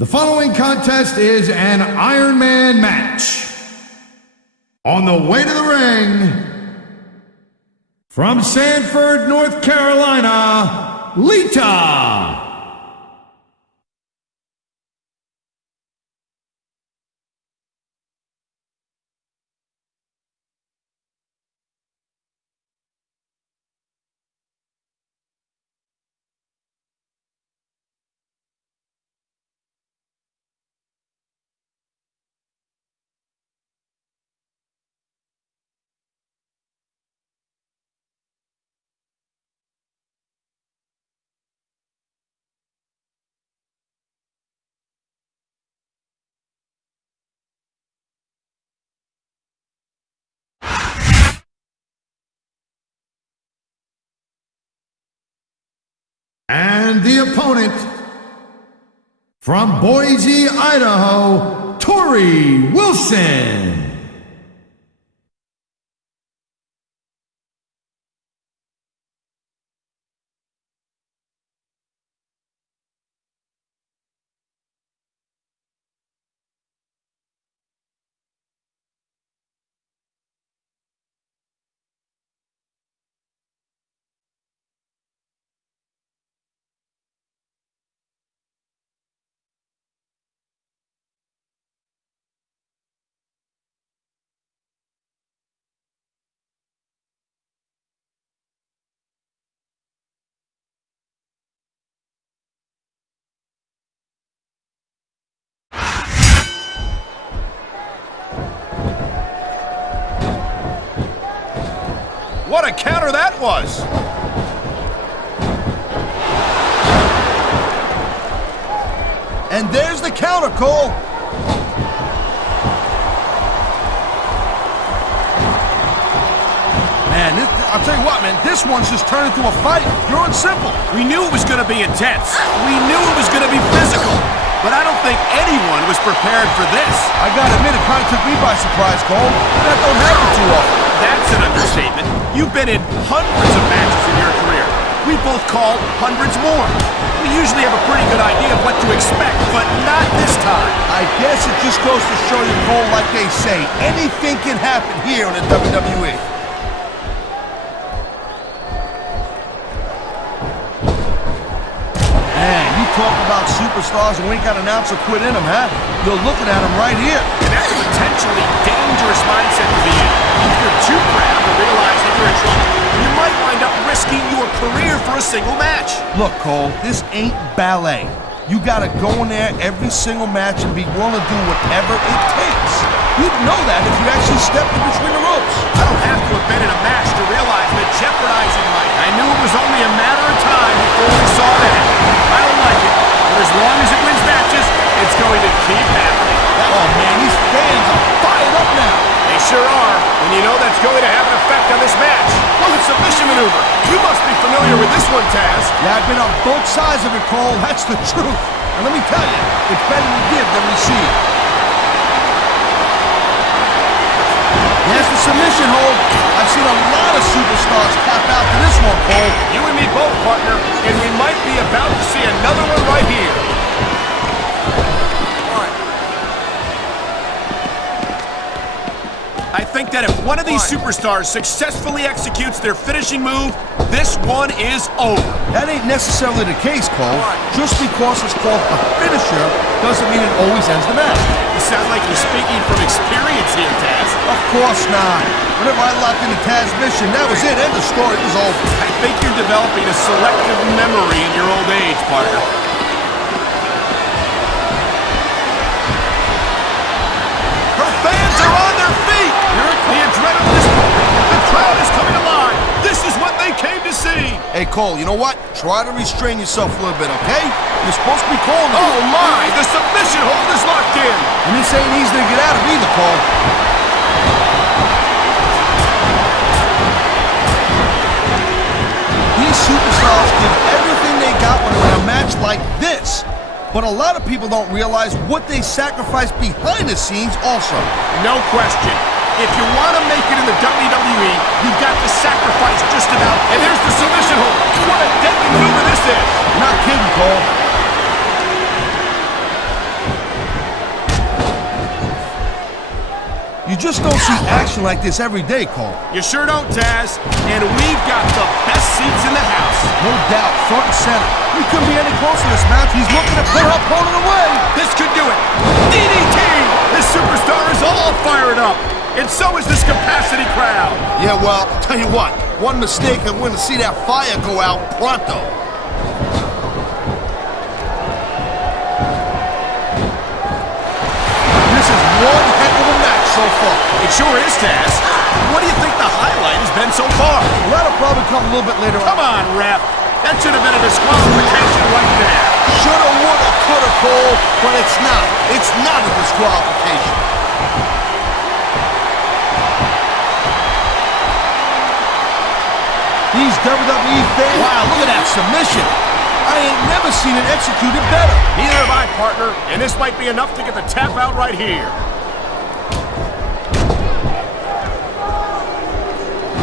The following contest is an Ironman match. On the way to the ring, from Sanford, North Carolina, Lita. And the opponent, from Boise, Idaho, Torrie Wilson. What a counter that was! And there's the counter, Cole. Man, I'll tell you what, man, this one's just turned into a fight. Pure and simple. We knew it was going to be intense. We knew it was going to be physical. But I don't think anyone was prepared for this. I gotta admit, it kind of took me by surprise, Cole. That don't happen too often. That's an understatement. You've been in hundreds of matches in your career. We both called hundreds more. We usually have a pretty good idea of what to expect, but not this time. I guess it just goes to show you, Cole, like they say, anything can happen here in the WWE. Talk about superstars and we ain't got an ounce of quit in them, huh? You're looking at them right here. And that's a potentially dangerous mindset to be in. If you're too proud to realize that you're in trouble, you might wind up risking your career for a single match. Look, Cole, this ain't ballet. You gotta go in there every single match and be willing to do whatever it takes. You'd know that if you actually stepped in between the ropes. I don't have to have been in a match to realize that jeopardizing life. I knew it was only a matter of time before we saw that. I don't like it, but as long as it wins matches, it's going to keep happening. Oh man, these fans are fired up now. They sure are, and you know that's going to have an effect on this match. Look at submission maneuver. You must be familiar with this one, Taz. Yeah, I've been on both sides of it, Cole. That's the truth. And let me tell you, it's better to give than receive. There's the submission hold. I've seen a lot of superstars tap out to this one, Cole. You and me both, partner, and we might be about to see another one right here. I think that if one of these superstars successfully executes their finishing move, this one is over. That ain't necessarily the case, Cole. Just because it's called a finisher doesn't mean it always ends the match. You sound like you're speaking from experience here, Taz. Of course not. Whenever I locked into Taz's mission, that was it. End of story. It was over. I think you're developing a selective memory in your old age, partner. Her fans are on their feet. The adrenaline is pumping. The crowd is coming alive. This is what they came to see. Hey, Cole, you know what? Try to restrain yourself a little bit, okay? You're supposed to be calling. Oh, my! The submission hold is locked in. And this ain't easy to get out of either, Cole. These superstars give everything they got when they're in a match like this. But a lot of people don't realize what they sacrifice behind the scenes also. No question. If you want to make it in the WWE, you've got to sacrifice just about. And there's the submission hold. What a deadly maneuver this is. You're not kidding, Cole. just don't see action like this every day, Cole. You sure don't, Taz. And we've got the best seats in the house. No doubt, front and center. We couldn't be any closer to this match. He's looking to put our opponent away. This could do it. DDT! This superstar is all fired up. And so is this capacity crowd. Yeah, well, tell you what. One mistake and we're going to see that fire go out pronto. This is one heck of a match so far. It sure is, Taz. What do you think the highlight has been so far? Well, that'll probably come a little bit later Come on, ref. That should have been a disqualification right there. Shoulda, woulda, coulda, Cole, but it's not. It's not a disqualification. These WWE fans, wow, look at that submission. I ain't never seen it executed better. Neither have I, partner, and this might be enough to get the tap out right here.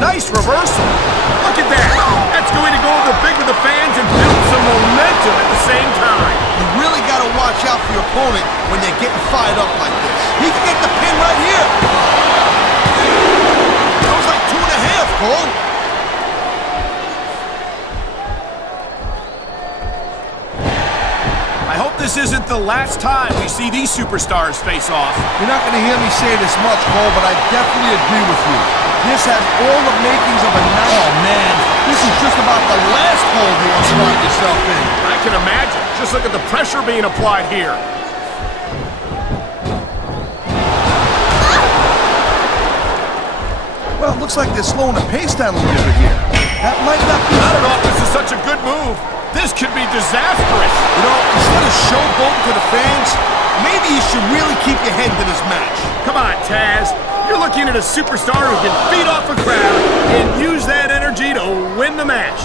Nice reversal. Look at that. That's going to go over big with the fans and build some momentum at the same time. You really got to watch out for your opponent when they're getting fired up like this. He can get the pin right here. That was like 2.5, Cole. I hope this isn't the last time we see these superstars face off. You're not going to hear me say this much, Cole, but I definitely agree with you. This has all the makings of a night. Oh, man. This is just about the last hole you want to find yourself in. I can imagine. Just look at the pressure being applied here. Well, it looks like they're slowing the pace down a little bit here. That might not be... I don't know if this is such a good move. This could be disastrous. You know, instead of showboating to the fans, maybe you should really keep your head to this match. Come on, Taz. You're looking at a superstar who can feed off a crowd and use that energy to win the match.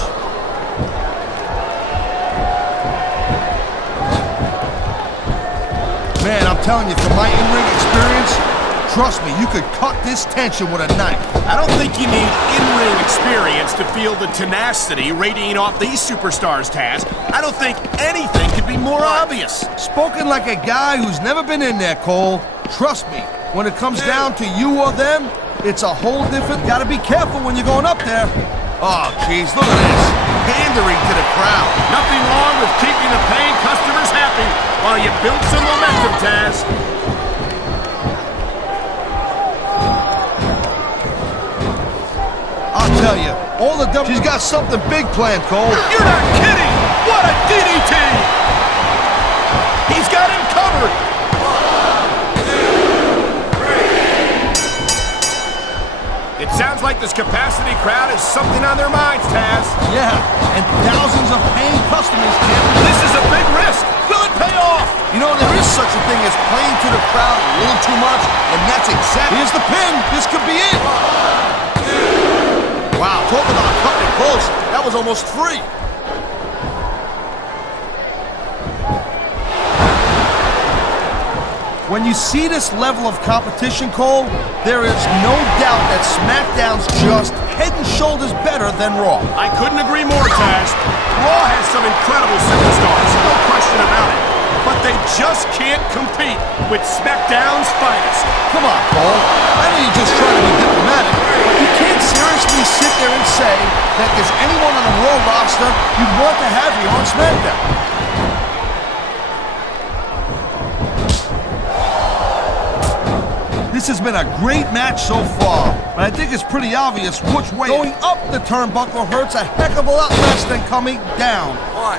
Man, I'm telling you, from my in-ring experience, trust me, you could cut this tension with a knife. I don't think you need in-ring experience to feel the tenacity radiating off these superstars, Taz. I don't think anything could be more obvious. Spoken like a guy who's never been in there, Cole. Trust me, when it comes down to you or them, it's a whole different... Gotta be careful when you're going up there. Oh, jeez, look at this. Pandering to the crowd. Nothing wrong with keeping the paying customers happy while you build some momentum, Taz. I'll tell you, all the W... She's got something big planned, Cole. You're not kidding! What a DDT! He's got him covered! It sounds like this capacity crowd has something on their minds, Taz. Yeah, and thousands of paying customers can't... This is a big risk. Will it pay off? You know, there is such a thing as playing to the crowd a little too much, and that's exactly... Here's the pin. This could be it. Wow, talk about cutting it close. That was almost 3. When you see this level of competition, Cole, there is no doubt that SmackDown's just head and shoulders better than Raw. I couldn't agree more, Taz. Raw has some incredible superstars, no question about it. But they just can't compete with SmackDown's finest. Come on, Cole. I know you're just trying to be diplomatic, but you can't seriously sit there and say that there's anyone on the Raw roster you'd want to have here on SmackDown. This has been a great match so far, but I think it's pretty obvious which way going up the turnbuckle hurts a heck of a lot less than coming down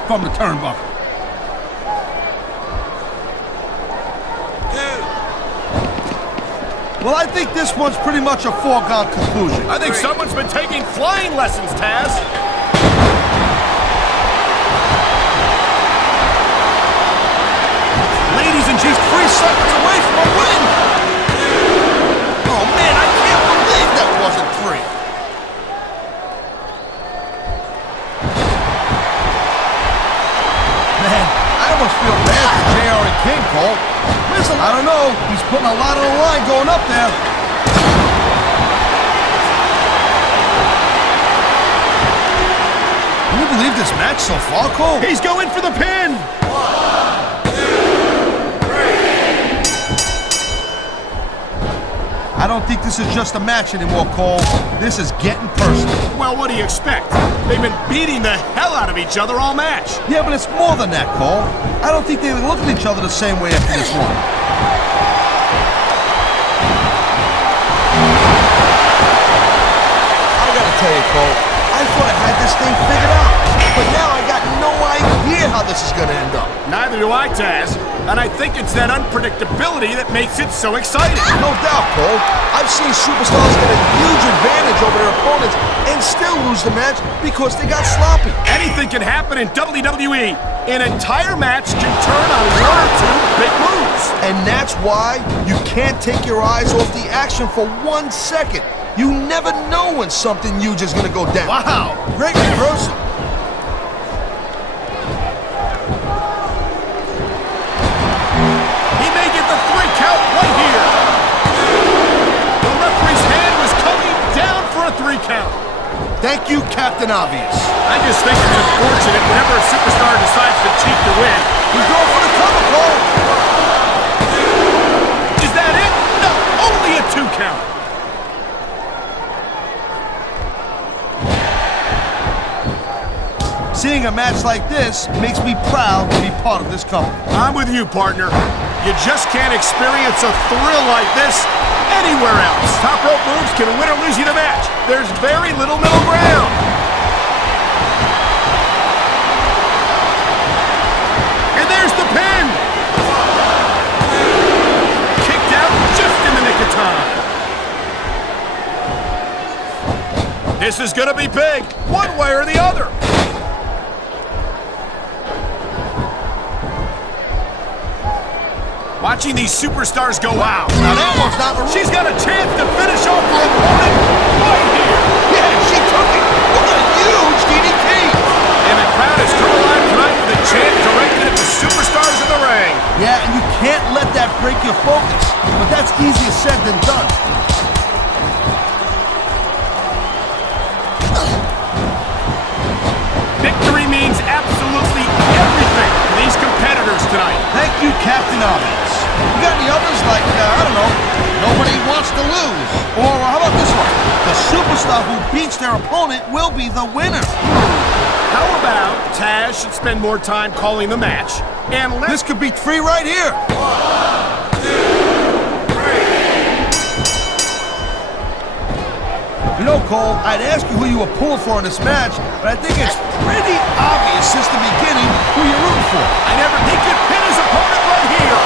from the turnbuckle. 2. Well, I think this one's pretty much a foregone conclusion. I think someone's been taking flying lessons, Taz. Ladies and gents, 3 seconds away from a win. Oh, man, I can't believe that wasn't 3. Man, I almost feel bad for JR and King, Cole. I don't know. He's putting a lot on the line going up there. Can you believe this match so far, Cole? He's going for the pin. 1, 2, 3. I don't think this is just a match anymore, Cole. This is getting personal. Well, what do you expect? They've been beating the hell out of each other all match. Yeah, but it's more than that, Cole. I don't think they look at each other the same way after this one. I gotta tell you, Cole, I thought I had this thing figured out, but now I got no idea how this is gonna end up. Neither do I, Taz. And I think it's that unpredictability that makes it so exciting. No doubt, Cole. I've seen superstars get a huge advantage over their opponents and still lose the match because they got sloppy. Anything can happen in WWE. An entire match can turn on one or two big moves. And that's why you can't take your eyes off the action for 1 second. You never know when something huge is going to go down. Wow. Great reversal. He may get the 3 count right here. The referee's hand was coming down for a 3 count. Thank you, Captain Obvious. I just think it's unfortunate whenever a superstar decides to cheat to win. He's going for the cover, Cole. Is that it? No, only a 2 count. Seeing a match like this makes me proud to be part of this company. I'm with you, partner. You just can't experience a thrill like this anywhere else. Top rope moves can win or lose you the match. There's very little middle ground. And there's the pin. Kicked out just in the nick of time. This is gonna be big, one way or the other. Watching these superstars go out. Now that one's not the She's got a chance to finish off her opponent right here. Yeah, she took it. What a huge DDT. And the crowd is come alive tonight with a chant directed at the superstars in the ring. Yeah, and you can't let that break your focus. But that's easier said than done. Victory means absolutely everything to these competitors tonight. Thank you, Captain Obvious. You got any others like, I don't know, nobody wants to lose? Or how about this one? The superstar who beats their opponent will be the winner. How about Taz should spend more time calling the match, and This could be 3 right here. 1, 2, 3. You know, Cole, I'd ask you who you were pulling for in this match, but I think it's pretty obvious since the beginning who you're rooting for. He could pin his opponent right here.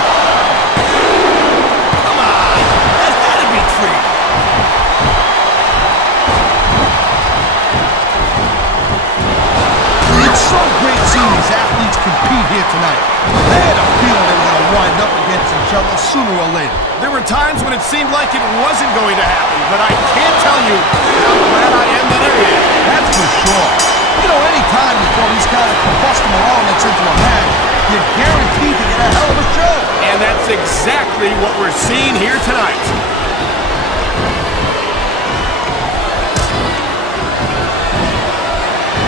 Come on, that's gotta be 3. It's so great seeing these athletes compete here tonight. They had a feeling they were going to wind up against each other sooner or later. There were times when it seemed like it wasn't going to happen, but I can't tell you how glad I am that it did. That's for sure. You know, any time you throw these kind of combustible elements into a match, you're guaranteed to get a hell of a show. And that's exactly what we're seeing here tonight.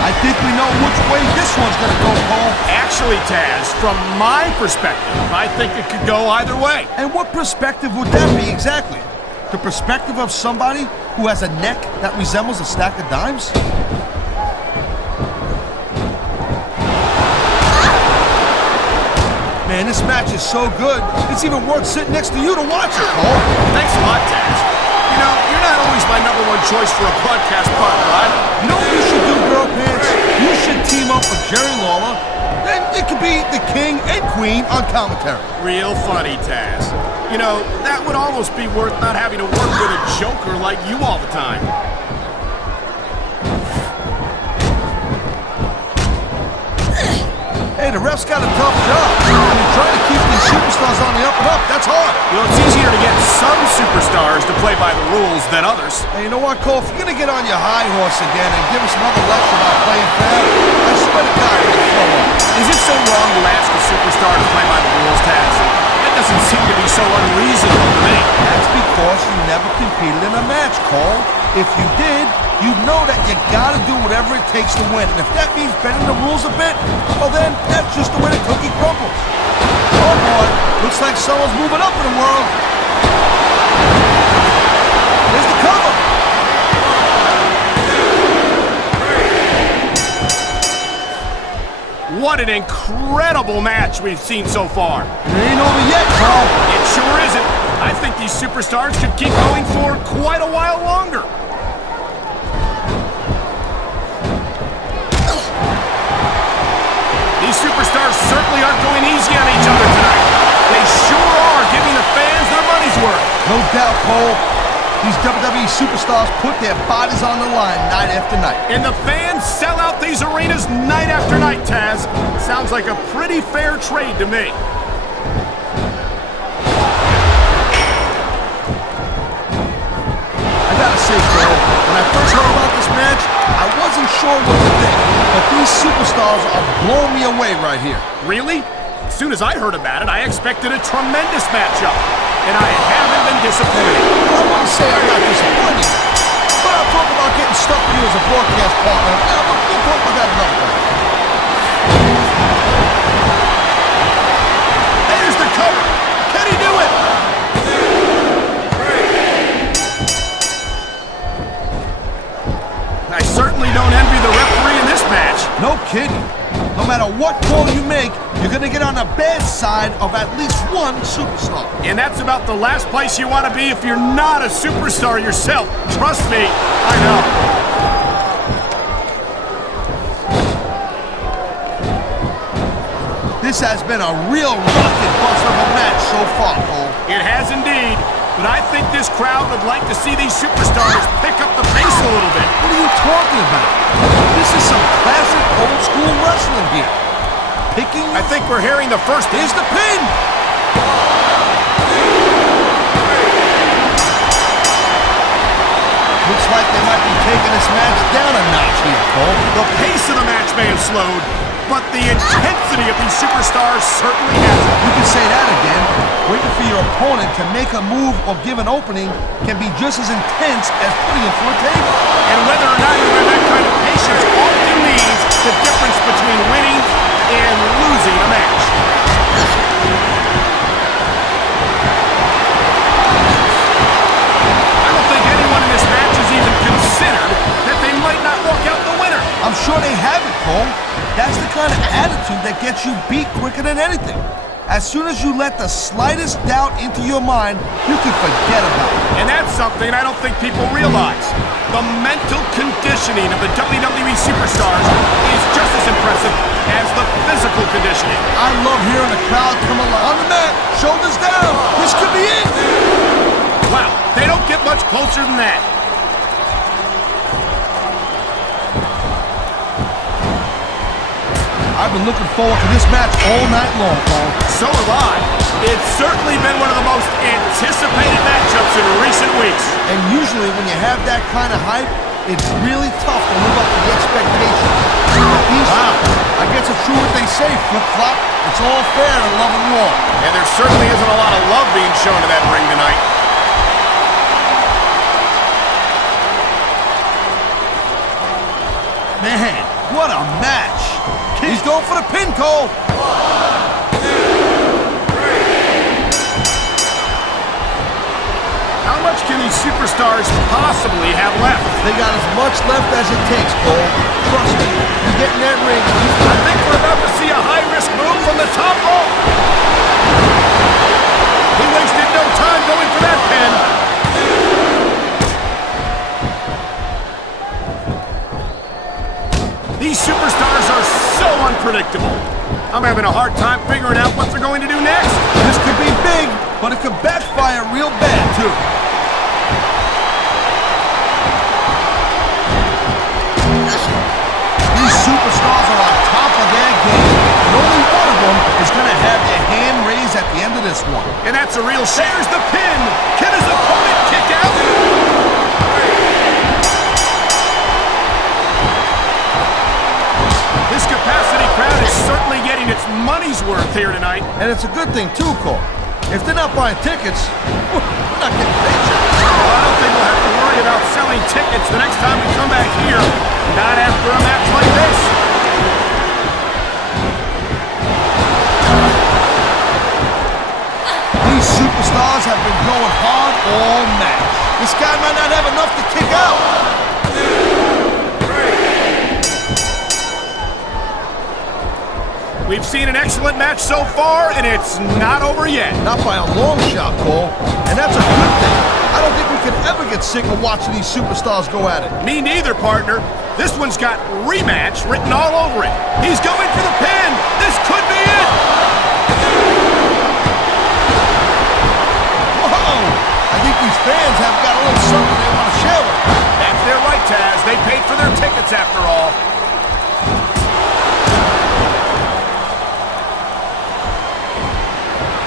I think we know which way this one's going to go, Cole. Actually, Taz, from my perspective, I think it could go either way. And what perspective would that be exactly? The perspective of somebody who has a neck that resembles a stack of dimes? Man, this match is so good, it's even worth sitting next to you to watch it, Cole. Thanks a lot, Taz. You know, you're not always my #1 choice for a broadcast partner, right? You know what you should do, Girl Pants? You should team up with Jerry Lawler, then it could be the King and Queen on commentary. Real funny, Taz. You know, that would almost be worth not having to work with a joker like you all the time. Hey, the ref's got a tough job. I mean, trying to keep these superstars on the up and up, that's hard. You know, it's easier to get some superstars to play by the rules than others. Hey, you know what, Cole? If you're going to get on your high horse again and give us another lecture about playing fair, I swear to God, you're going to throw up. Is it so wrong to ask a superstar to play by the rules, Taz? That doesn't seem to be so unreasonable to me. That's because you never competed in a match, Cole. If you did, you'd know that you gotta do whatever it takes to win. And if that means bending the rules a bit, well then, that's just the way the cookie crumbles. Oh boy, looks like someone's moving up in the world. What an incredible match we've seen so far. It ain't over yet, Cole. It sure isn't. I think these superstars could keep going for quite a while longer. These superstars certainly aren't going easy on each other tonight. They sure are giving the fans their money's worth. No doubt, Cole. These WWE superstars put their bodies on the line night after night. And the fans sell out these arenas night after night, Taz. Sounds like a pretty fair trade to me. I gotta say, Cole, when I first heard about this match, I wasn't sure what to think. But these superstars are blowing me away right here. Really? As soon as I heard about it, I expected a tremendous matchup. And I haven't been disappointed. I wouldn't say I'm not disappointed, but I'll talk about getting stuck with you as a broadcast partner. We'll talk about that another time. There's the cover. Can he do it? I certainly don't envy the referee in this match. No kidding. No matter what call you make, you're gonna get on the bad side of at least one superstar. And that's about the last place you want to be if you're not a superstar yourself. Trust me, I know. This has been a real rocket bust of a match so far, Cole. It has indeed. But I think this crowd would like to see these superstars pick up the pace a little bit. What are you talking about? This is some classic old school wrestling here. Picking. I think we're hearing the first. Here's the pin. Looks like they might be taking this match down a notch here, Cole. The pace of the match may have slowed, but the intensity of these superstars certainly hasn't. You can say that again. Waiting for your opponent to make a move or give an opening can be just as intense as putting him through a table. And whether or not you have that kind of patience often means the difference between winning and losing a match. I don't think anyone in this match has even considered that they might not walk out the winner. I'm sure they have it, Cole. That's the kind of attitude that gets you beat quicker than anything. As soon as you let the slightest doubt into your mind, you can forget about it. And that's something I don't think people realize. The mental conditioning of the WWE superstars is just as impressive as the physical conditioning. I love hearing the crowd come alive. On the mat, shoulders down. This could be it. Wow, they don't get much closer than that. I've been looking forward to this match all night long, Cole. So have I. It's certainly been one of the most anticipated matchups in recent weeks. And usually when you have that kind of hype, it's really tough to live up to the expectations. Wow. I guess it's true what they say, flip-flop. It's all fair in love and war. And there certainly isn't a lot of love being shown in that ring tonight. Man, what a match. He's going for the pin, Cole. 1, 2, 3. How much can these superstars possibly have left? They got as much left as it takes, Cole. Trust me, you get in that ring. I think we're about to see a high-risk move from the top rope. He wasted no time going for that pin. These superstars are so unpredictable. I'm having a hard time figuring out what they're going to do next. This could be big, but it could backfire real bad, too. These superstars are on top of their game, and only one of them is going to have their hand raised at the end of this one. And that's a real shame. There's the pin. Can his opponent kick out? This capacity crowd is certainly getting its money's worth here tonight. And it's a good thing, too, Cole. If they're not buying tickets, we're not getting paid. Well, I don't think we'll have to worry about selling tickets the next time we come back here. Not after a match like this. These superstars have been going hard all match. This guy might not have enough to kick out. 2, 3. We've seen an excellent match so far, and it's not over yet. Not by a long shot, Cole. And that's a good thing. I don't think we can ever get sick of watching these superstars go at it. Me neither, partner. This one's got rematch written all over it. He's going for the pin. This could be it. Whoa! I think these fans have got a little something they want to share with us. That's their right, Taz. They paid for their tickets after all.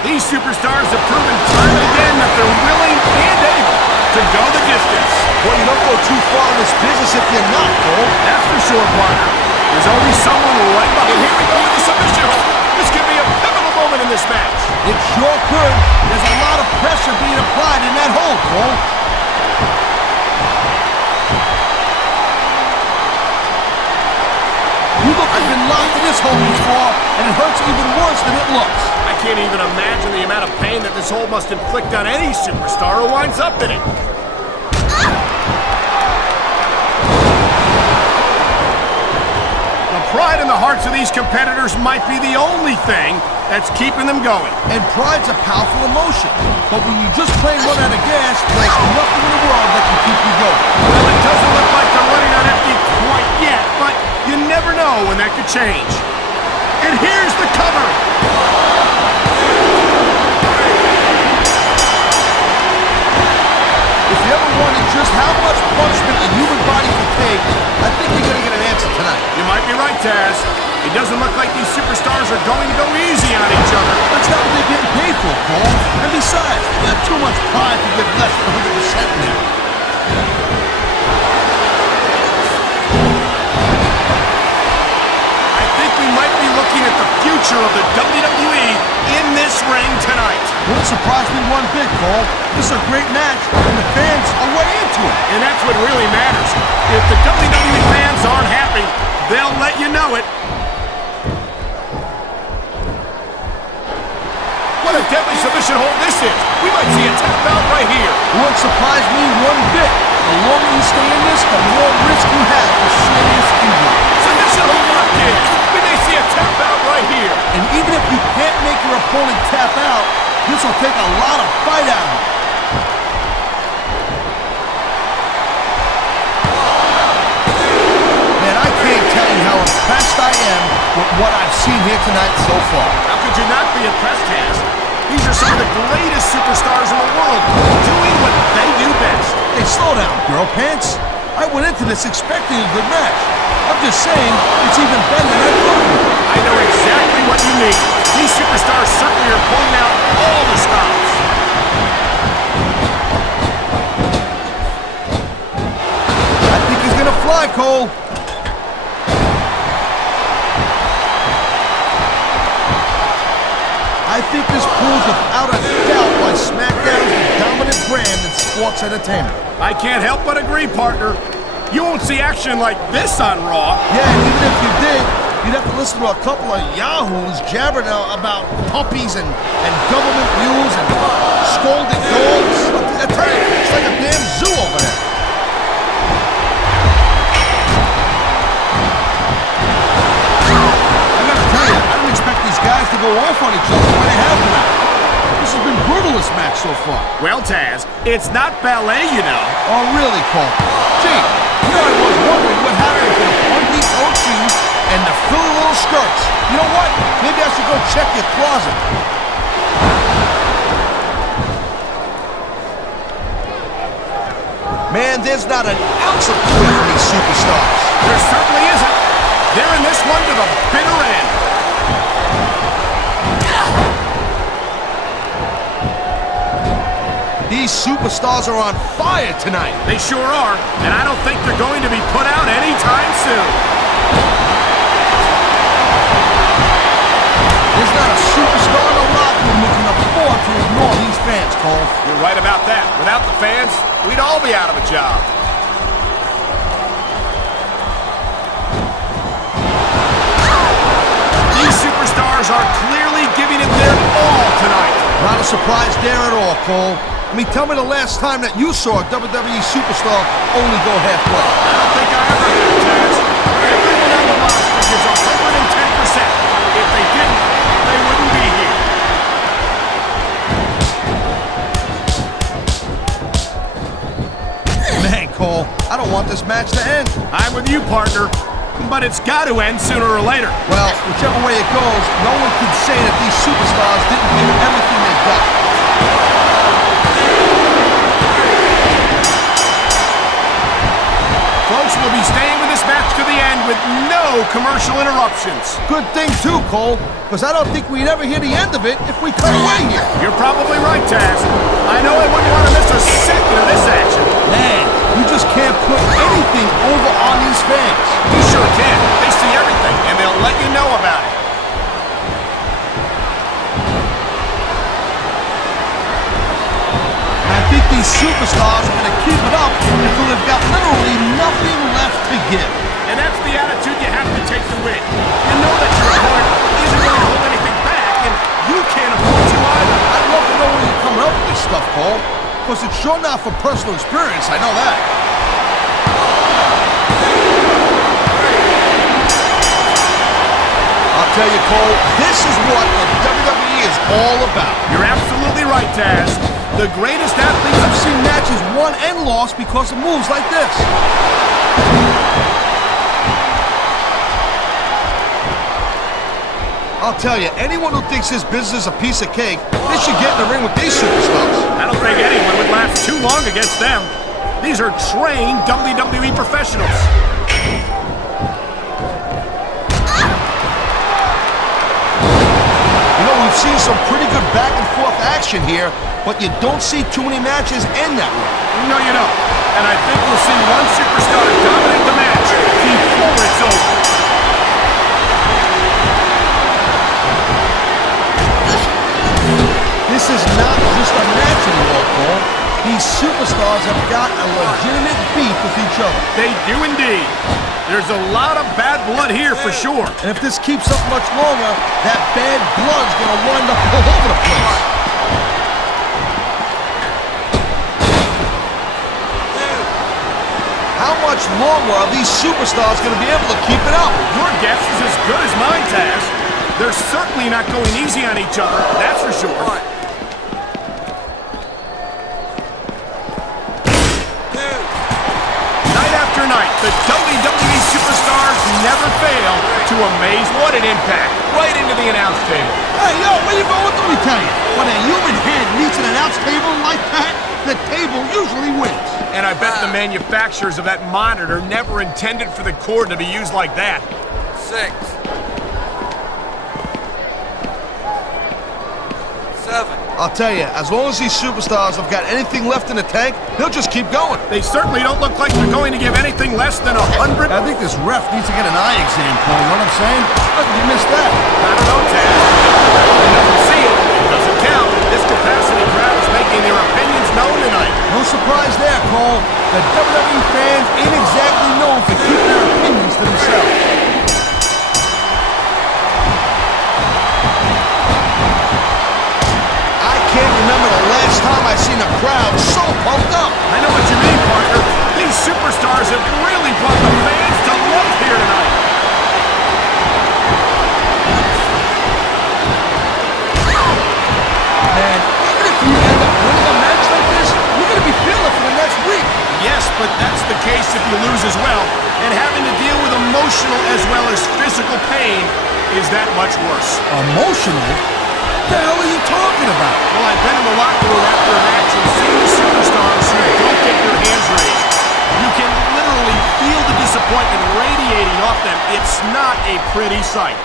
These superstars have proven time and again that they're willing and able to go the distance. Well, you don't go too far in this business if you're not, Cole. That's for sure, partner. There's always someone right behind. Here we go with the submission hold. This could be a pivotal moment in this match. It sure could. There's a lot of pressure being applied in that hold, Cole. You look like you've been locked in this hold before, and it hurts even worse than it looks. I can't even imagine the amount of pain that this hold must inflict on any superstar who winds up in it. The pride in the hearts of these competitors might be the only thing that's keeping them going. And pride's a powerful emotion. But when you just plain run out of gas, there's nothing in the world that can keep you going. Well, it doesn't look like they're running on empty quite yet, but you never know when that could change. And here's the cover. If you ever wondered just how much punishment a human body can take, I think you're going to get an answer tonight. You might be right, Taz. It doesn't look like these superstars are going to go easy on each other. That's not what they're getting paid for, Cole. And besides, they got too much pride to give less than 100% in there. I think we might be looking at the future of the WWE in this ring tonight. Wouldn't surprise me one bit, Cole. This is a great match, and the fans are way into it. And that's what really matters. If the WWE fans aren't happy, they'll let you know it. What a deadly submission hold this is. We might see a tap out right here. Wouldn't surprise me one bit. The longer you stay in this, the more risk you have for serious injury. Submission hold locked in. We may see a tap out right here. And even if you can't make your opponent tap out, this will take a lot of fight out of him. Man, I can't tell you how impressed I am with what I've seen here tonight so far. How could you not be impressed, Taz? These are some of the greatest superstars in the world doing what they do best. Hey, slow down, girl pants. I went into this expecting a good match. I'm just saying, it's even better than I thought. I know exactly what you mean. These superstars certainly are pulling out all the stops. I think he's gonna fly, Cole. I think this proves without a doubt why SmackDown is the dominant brand in sports entertainment. I can't help but agree, partner. You won't see action like this on Raw. Yeah, and even if you did, you'd have to listen to a couple of yahoos jabbering about puppies and government mules and scolded dogs. I tell you, it's like a damn zoo over there. I gotta tell you, I didn't expect these guys to go off on each other the way they have tonight. This has been brutal, this match so far. Well, Taz, it's not ballet, you know. Oh, really, Cole? Gee, you know, I was wondering what happened to the funky-toed shoes and the frilly little skirts. You know what? Maybe I should go check your closet. Man, there's not an ounce of quit from these superstars. There certainly isn't. They're in this one to the bitter end. These superstars are on fire tonight. They sure are, and I don't think they're going to be put out anytime soon. There's not a superstar in the locker room who can afford to ignore these fans, Cole. You're right about that. Without the fans, we'd all be out of a job. These superstars are clearly giving it their all tonight. Not a surprise there at all, Cole. I mean, tell me the last time that you saw a WWE superstar only go halfway. I don't think I ever have, Taz. Everyone on the roster gives 110%. If they did match to end. I'm with you, partner. But it's got to end sooner or later. Well, whichever way it goes, no one can say that these superstars didn't give everything they got. Folks, we'll be staying with this match to the end with no commercial interruptions. Good thing, too, Cole, because I don't think we'd ever hear the end of it if we cut away here. You're probably right, Taz. I know I wouldn't want to miss a second of this action. Man, you just can't put anything over on these fans. You sure can. They see everything, and they'll let you know about it. I think these superstars are going to keep it up until they've got literally nothing left to give. And that's the attitude you have to take to win. You know that your opponent isn't going to hold anything back, and you can't afford to either. I'd love to know where you're coming up with this stuff, Cole, because it's sure not from personal experience, I know that. I'll tell you, Cole, this is what the WWE is all about. You're absolutely right, Taz. The greatest athletes I've seen matches won and lost because of moves like this. I'll tell you, anyone who thinks this business is a piece of cake, they should get in the ring with these superstars. I don't think anyone would last too long against them. These are trained WWE professionals. You know, we've seen some pretty good back-and-forth action here, but you don't see too many matches end that way. No, you don't. And I think we'll see one superstar dominate the match before it's over. This is not just a match anymore, Cole. These superstars have got a legitimate beef with each other. They do indeed. There's a lot of bad blood here for sure. And if this keeps up much longer, that bad blood's gonna wind up all over the place. How much longer are these superstars gonna be able to keep it up? Your guess is as good as mine, Taz. They're certainly not going easy on each other, that's for sure. Night after night, the WWE superstars never fail to amaze. What an impact. Right into the announce table. Hey, yo, where you going? Let me tell you. When a human head meets an announce table like that, the table usually wins. And I bet the manufacturers of that monitor never intended for the cord to be used like that. 6, 7. I'll tell you, as long as these superstars have got anything left in the tank, they'll just keep going. They certainly don't look like they're going to give anything less than 100. I think this ref needs to get an eye exam, Cole. You know what I'm saying? How did you miss that? I don't know, Ted. He doesn't see it. It doesn't count. This capacity crowd is making their opinions known tonight. No surprise there, Cole. The WWE fans ain't exactly known for keeping their opinions to themselves. I can't remember the last time I seen a crowd so pumped up. I know what you mean, partner. These superstars have really brought the fans to life here tonight. Man, even if you end up winning a match like this, you're going to be feeling it for the next week. Yes, but that's the case if you lose as well. And having to deal with emotional as well as physical pain is that much worse. Emotional? What the hell are you talking about? Well, I've been in the locker room after a match and seen the superstars who don't get their hands raised. You can literally feel the disappointment radiating off them. It's not a pretty sight.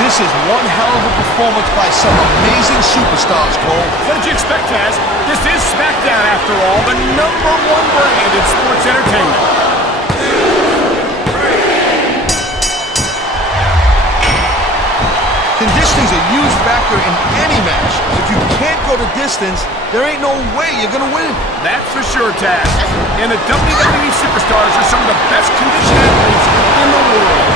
This is one hell of a performance by some amazing superstars, Cole. What did you expect, Taz? This is Smackdown, after all, the #1 brand in sports entertainment. Conditioning's a huge factor in any match. If you can't go the distance, there ain't no way you're gonna win. That's for sure, Taz. And the WWE superstars are some of the best conditioned athletes in the world.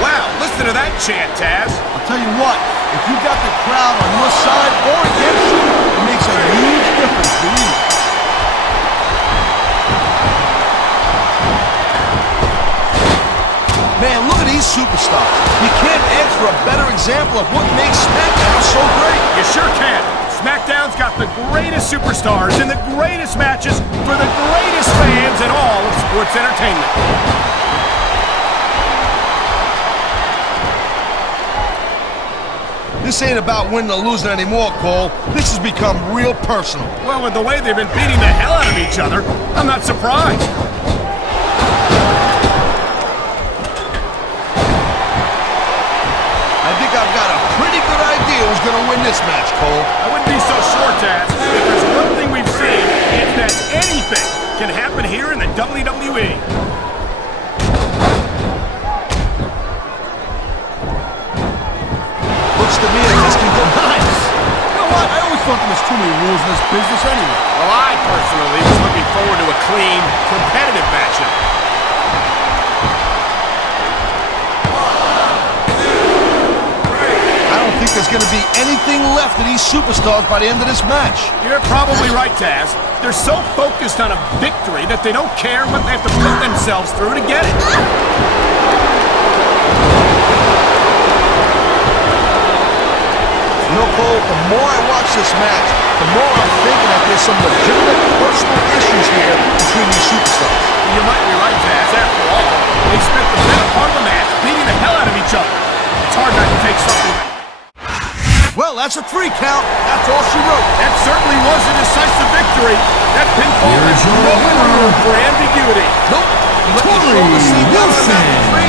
Wow, listen to that chant, Taz. I'll tell you what, if you got the crowd on your side or against you, it makes a huge difference, believe me. Man, look at these superstars. You can't ask for a better example of what makes SmackDown so great. You sure can. SmackDown's got the greatest superstars in the greatest matches for the greatest fans in all of sports entertainment. This ain't about winning or losing anymore, Cole. This has become real personal. Well, with the way they've been beating the hell out of each other, I'm not surprised. I think I've got a pretty good idea who's going to win this match, Cole. I wouldn't be so sure, Taz. If there's one thing we've seen, it's that anything can happen here in the WWE. Looks to me as this can go nice. You know what? I always thought there was too many rules in this business anyway. Well, I personally was looking forward to a clean, competitive matchup. I don't think there's going to be anything left of these superstars by the end of this match. You're probably right, Taz. They're so focused on a victory that they don't care what they have to put themselves through to get it. You know, Cole, the more I watch this match, the more I'm thinking that there's some legitimate personal issues here between these superstars. You might be right, Taz. After all, they spent the better part of the match beating the hell out of each other. It's hard not to take something. Well, that's a 3 count. That's all she wrote. That certainly was a decisive victory. That pinfall Here's has your no winner, room for ambiguity. Nope. You let me throw the scene down in that 3.